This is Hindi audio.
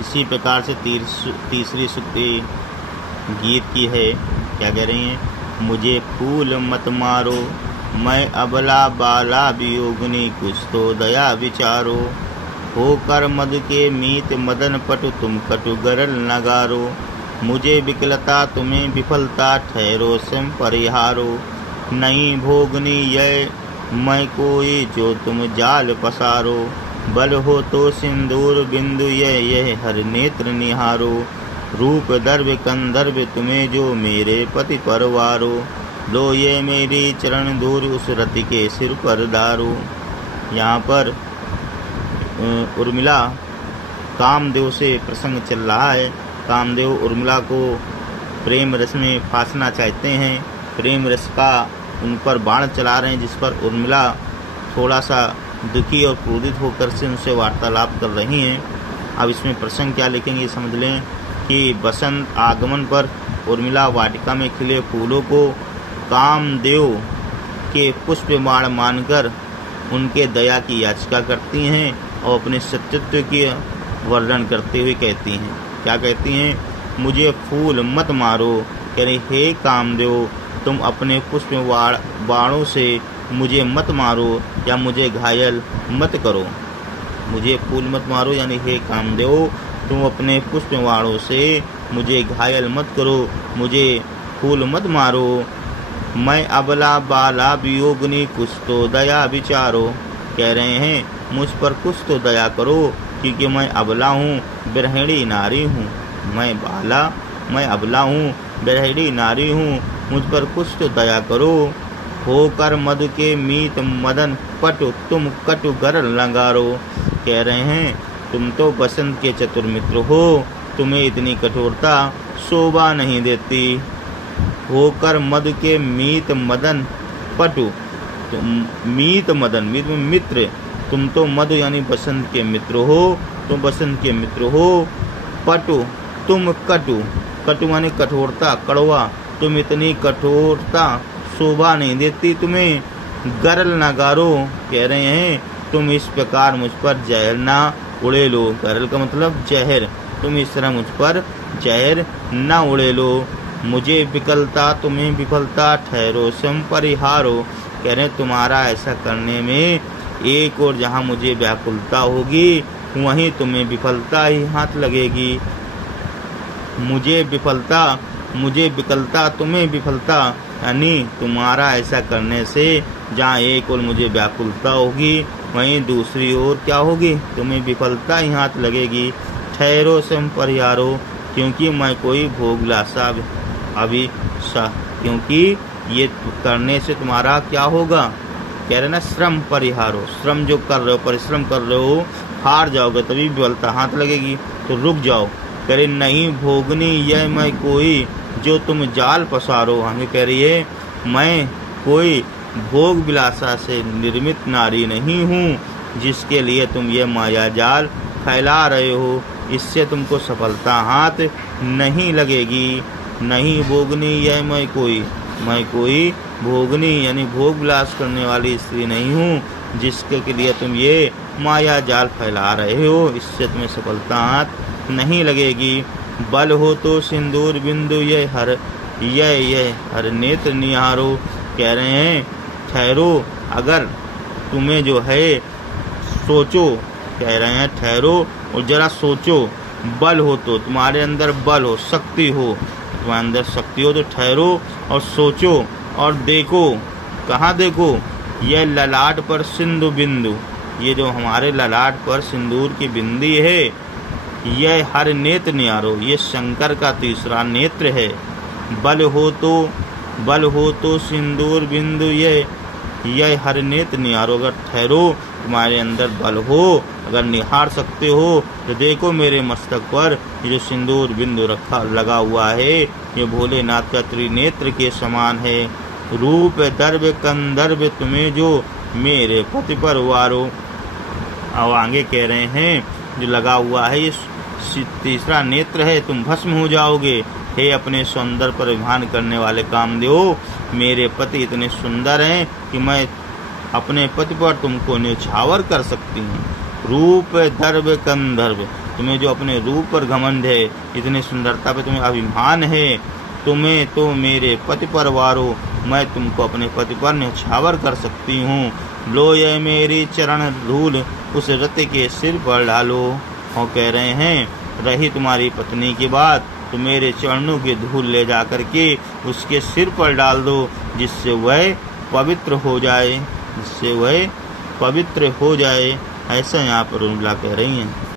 इसी प्रकार से तीसरी सुक्ति गीत की है। क्या कह रही हैं? मुझे फूल मत मारो, मैं अबला बाला वियोगिनी, कुछ तो दया विचारो। होकर मद के मीत मदन पटु, तुम कटु गरल नगारो। मुझे विकलता तुम्हें विफलता, ठहरो स्वयं परिहारो। नहीं भोगनी यह मैं कोई, जो तुम जाल पसारो। बल हो तो सिंदूर बिंदु, यह हर नेत्र निहारो। रूप दर्भ कंदर्भ तुम्हें जो, मेरे पति परवारो। लो ये मेरी चरण दूर, उस रति के सिर पर दारो। यहाँ पर उर्मिला कामदेव से प्रसंग चल रहा है। कामदेव उर्मिला को प्रेम रस में फांसना चाहते हैं। प्रेम रस का उन पर बाण चला रहे हैं, जिस पर उर्मिला थोड़ा सा दुखी और क्रोधित होकर से उनसे वार्तालाप कर रही हैं। अब इसमें प्रसंग क्या लिखेंगे समझ लें कि बसंत आगमन पर उर्मिला वाटिका में खिले फूलों को कामदेव के पुष्प बाण मानकर उनके दया की याचिका करती हैं और अपने सत्यत्व की वर्णन करते हुए कहती हैं। क्या कहती हैं? मुझे फूल मत मारो, कह रही हे कामदेव तुम अपने पुष्प बाणों से मुझे मत मारो या मुझे घायल मत करो। मुझे फूल मत मारो यानी हे कामदेव तुम अपने पुष्प बाणों से मुझे घायल मत करो, मुझे फूल मत मारो। मैं अबला बाला वियोगिनी, कुछ तो दया विचारो। कह रहे हैं मुझ पर कुछ तो दया करो, क्योंकि मैं अबला हूँ, बिरहिणी नारी हूँ। मैं अबला हूँ, बिरहिणी नारी हूँ, मुझ पर कुछ तो दया करो। होकर मधु के मीत मदन पटु, तुम कटु गरल नगारो। कह रहे हैं तुम तो बसंत के चतुर मित्र हो, तुम्हें इतनी कठोरता शोभा नहीं देती। होकर मधु के मीत मदन पटु, मीत मदन मीत में मित्र, तुम तो मधु यानी बसंत के मित्र हो, तुम बसंत के मित्र हो। पटु तुम कटु, कटु माने कठोरता कड़वा, तुम इतनी कठोरता शोभा नहीं देती तुम्हें। गरल नगारो, कह रहे हैं तुम इस प्रकार मुझ पर जहर ना उड़े लो। गरल का मतलब जहर, तुम इस तरह मुझ पर जहर ना उड़े लो। मुझे विकलता तुम्हें विफलता, ठहरो स्वयं परिहारो। कह रहे तुम्हारा ऐसा करने में एक और जहाँ मुझे व्याकुलता होगी वहीं तुम्हें विफलता ही हाथ लगेगी। मुझे विकलता तुम्हें विफलता, यानी तुम्हारा ऐसा करने से जहाँ एक और मुझे व्याकुलता होगी वहीं दूसरी ओर क्या होगी, तुम्हें विफलता ही हाथ लगेगी। ठहरो स्वयं परिहारो, क्योंकि मैं कोई भोगलासा क्योंकि ये करने से तुम्हारा क्या होगा, कह रहे ना श्रम परिहारो, श्रम जो कर रहे हो परिश्रम कर रहे हो हार जाओगे तभी विफलता हाथ लगेगी, तो रुक जाओ। कह रहे नहीं भोगनी यह मैं कोई, जो तुम जाल पसारो। हमें कह रही है मैं कोई भोग विलासा से निर्मित नारी नहीं हूँ, जिसके लिए तुम ये माया जाल फैला रहे हो, इससे तुमको सफलता हाथ नहीं लगेगी। नहीं भोगनी यह मैं कोई भोगनी यानी भोग विलास करने वाली स्त्री नहीं हूँ, जिसके लिए तुम ये माया जाल फैला रहे हो, इससे तुम्हें सफलता हाथ नहीं लगेगी। बल हो तो सिंदूर बिंदु, ये हर नेत्र निहारो। कह रहे हैं ठहरो, अगर तुम्हें जो है सोचो, कह रहे हैं ठहरो और जरा सोचो। बल हो तो तुम्हारे अंदर बल हो, शक्ति हो, तुम्हारे अंदर शक्ति हो तो ठहरो और सोचो और देखो। कहाँ देखो, यह ललाट पर सिंधु बिंदु, ये जो हमारे ललाट पर सिंदूर की बिंदी है, यह हर नेत्र निहारो, ये शंकर का तीसरा नेत्र है। बल हो तो सिंदूर बिंदु, यह हर नेत्र निहारो। अगर ठहरो तुम्हारे अंदर बल हो, अगर निहार सकते हो तो देखो मेरे मस्तक पर ये जो सिंदूर बिंदु लगा हुआ है, ये भोलेनाथ का त्रिनेत्र के समान है। रूप दर्भ कंदर्भ तुम्हें जो, मेरे पति पर वारो। अब आगे कह रहे हैं जो लगा हुआ है ये तीसरा नेत्र है, तुम भस्म हो जाओगे। हे अपने सौंदर्य पर अभिमान करने वाले कामदेव, मेरे पति इतने सुंदर हैं कि मैं अपने पति पर तुमको न्यौछावर कर सकती हूँ। रूप दर्भ कंदर्भ, तुम्हें जो अपने रूप पर घमंड है, इतनी सुंदरता पे तुम्हें अभिमान है, तुम्हें तो मेरे पति पर वारो, मैं तुमको अपने पति पर न्यौछावर कर सकती हूँ। लो ये मेरी चरण धूल उस रति के सिर पर डालो। और कह रहे हैं, रही तुम्हारी पत्नी की बात तो मेरे चरणों की धूल ले जा करके उसके सिर पर डाल दो, जिससे वह पवित्र हो जाए, ऐसा यहाँ पर उर्मिला कह रही हैं।